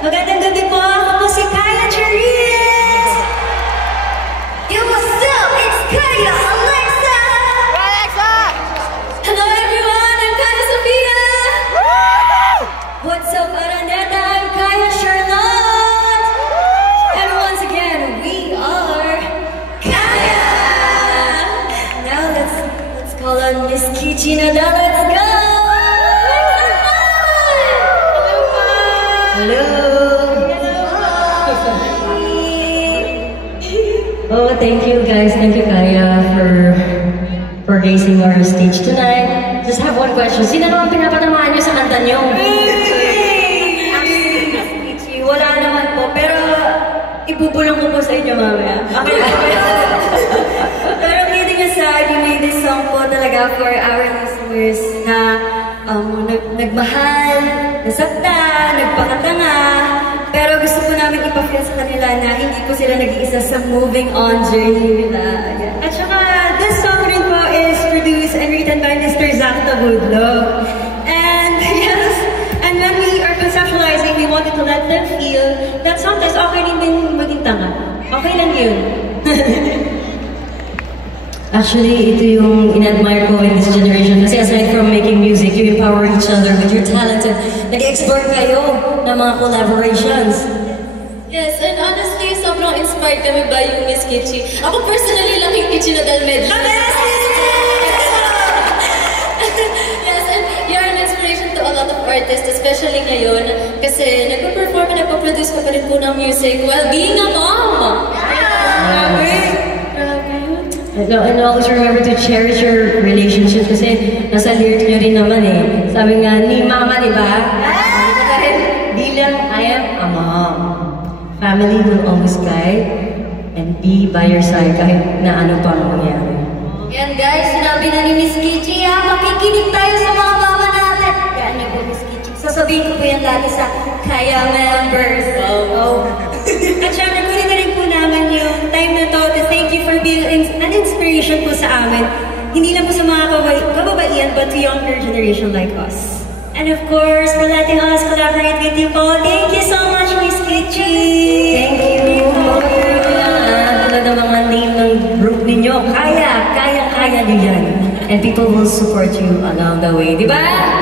Magandang gabi po. Ako po si Kaya Charisse. Yo, what's up? It's Kaya Alexa. Alexa! Hello everyone, I'm Kaya Sophia. What's up, Araneta? I'm Kaya Charlotte. And once again, we are Kaya. Now let's call on Miss Kichi Nadal. Let's go. Hello. Oh, thank you guys. Thank you, Kaya, for gracing our stage tonight. Just have one question. Sino naman pinapatamaan niyo sa kanta niyo? Actually, wala naman po. Pero ibubulong ko po sa inyo mamaya. Okay. Pero kidding aside, we made this song po talaga for our listeners na nagmahal, nasaktan, nagpakatanga. Pero gusto po namin ipafeel sa kanila na hindi po sila nag-iisa sa moving on journey nila. At saka, this song rin po is produced and written by Mr. Zach Tabudlo. And yes, and when we are conceptualizing, we wanted to let them feel that sometimes okay rin din maging tanga. Okay lang yun. Actually, ito yung in-admire ko in this generation. Kasi aside from making music, you empower each other with your talent and nag-explore kayo ng mga collaborations. Yes, and honestly, sobrang inspired kami by yung Miss Kichi. Ako personally, laking Kichi Nadal medley. Yes, and you're an inspiration to a lot of artists, especially ngayon, kasi nagpa-perform and nagpa-produce ka pa rin po ng music while being a mom! And always remember to cherish your relationship kasi nasa lyric nyo rin naman eh. Sabi nga ni Mama, di ba? Dahil bilang I am a mom, family will always guide and be by your side kahit na ano pang mangyari. Yan guys, sinabi na ni Miss Kichi makikinig tayo sa mga mama natin. Yan niyo po Miss Kichi. Sasabihin ko po yan lagi sa Kaya members. Oh. At syempre, kunin na rin po namin yung time na to to thank you for being an inspiration po sa amin. Hindi lang po sa mga kababaihan, but to younger generation like us. And of course, for letting us collaborate with you po. Thank you so much, Miss Kichi! Thank you! Tulad ng mga name ng group ninyo, kaya nyo yan. And people will support you along the way, di ba?